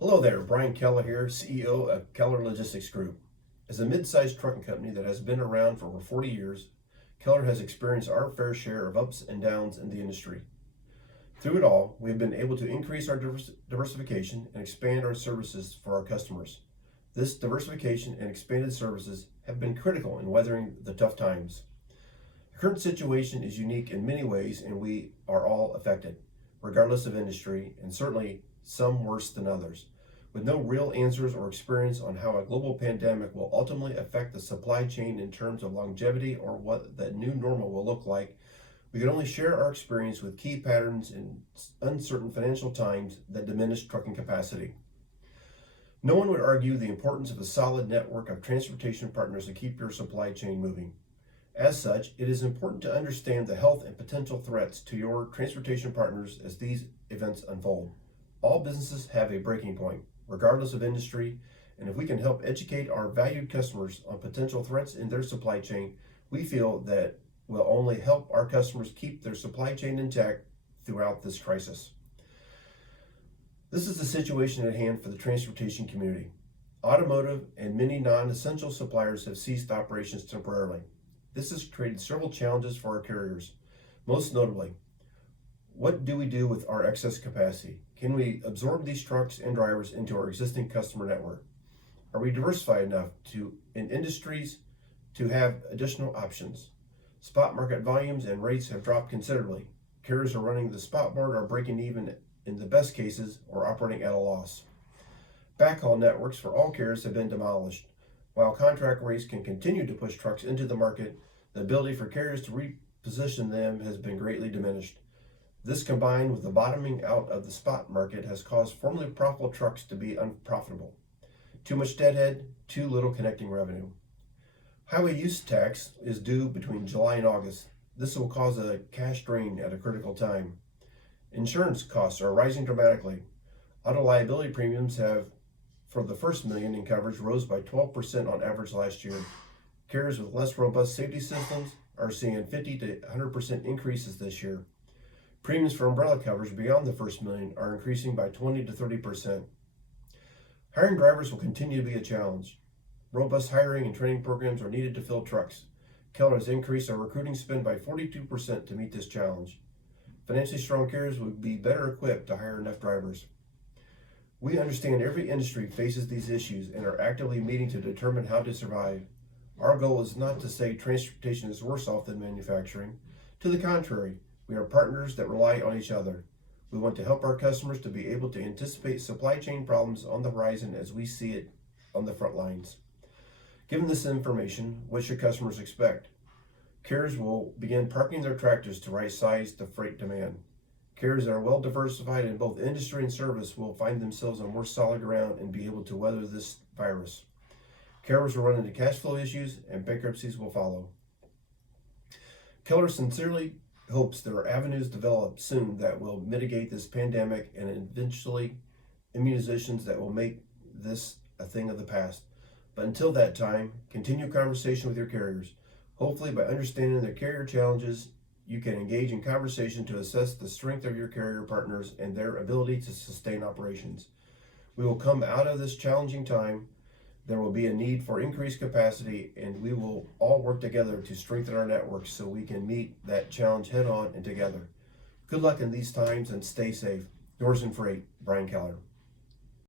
Hello there, Brian Keller here, CEO of Keller Logistics Group. As a mid-sized trucking company that has been around for over 40 years, Keller has experienced our fair share of ups and downs in the industry. Through it all, we have been able to increase our diversification and expand our services for our customers. This diversification and expanded services have been critical in weathering the tough times. The current situation is unique in many ways, and we are all affected, regardless of industry, and certainly some worse than others. With no real answers or experience on how a global pandemic will ultimately affect the supply chain in terms of longevity or what that new normal will look like, we can only share our experience with key patterns in uncertain financial times that diminish trucking capacity. No one would argue the importance of a solid network of transportation partners to keep your supply chain moving. As such, it is important to understand the health and potential threats to your transportation partners as these events unfold. All businesses have a breaking point, regardless of industry, and if we can help educate our valued customers on potential threats in their supply chain, we feel that will only help our customers keep their supply chain intact throughout this crisis. This is the situation at hand for the transportation community. Automotive and many non-essential suppliers have ceased operations temporarily. This has created several challenges for our carriers. Most notably, what do we do with our excess capacity? Can we absorb these trucks and drivers into our existing customer network? Are we diversified enough in industries to have additional options? Spot market volumes and rates have dropped considerably. Carriers are running the spot board or breaking even in the best cases or operating at a loss. Backhaul networks for all carriers have been demolished. While contract rates can continue to push trucks into the market, the ability for carriers to reposition them has been greatly diminished. This, combined with the bottoming out of the spot market, has caused formerly profitable trucks to be unprofitable. Too much deadhead, too little connecting revenue. Highway use tax is due between July and August. This will cause a cash drain at a critical time. Insurance costs are rising dramatically. Auto liability premiums have, for the first million in coverage, rose by 12% on average last year. Carriers with less robust safety systems are seeing 50 to 100% increases this year. Premiums for umbrella coverage beyond the first million are increasing by 20 to 30%. Hiring drivers will continue to be a challenge. Robust hiring and training programs are needed to fill trucks. Keller has increased our recruiting spend by 42% to meet this challenge. Financially strong carriers would be better equipped to hire enough drivers. We understand every industry faces these issues and are actively meeting to determine how to survive. Our goal is not to say transportation is worse off than manufacturing. To the contrary, we are partners that rely on each other. We want to help our customers to be able to anticipate supply chain problems on the horizon as we see it on the front lines. Given this information, what should customers expect? Carriers will begin parking their tractors to right size the freight demand. Carriers that are well diversified in both industry and service will find themselves on more solid ground and be able to weather this virus. Carriers will run into cash flow issues and bankruptcies will follow. Keller sincerely hopes there are avenues developed soon that will mitigate this pandemic and eventually immunizations that will make this a thing of the past. But until that time, continue conversation with your carriers. Hopefully, by understanding their carrier challenges, you can engage in conversation to assess the strength of your carrier partners and their ability to sustain operations. We will come out of this challenging time. There will be a need for increased capacity, and we will all work together to strengthen our networks so we can meet that challenge head on and together. Good luck in these times and stay safe. Yours in Freight, Brian Keller.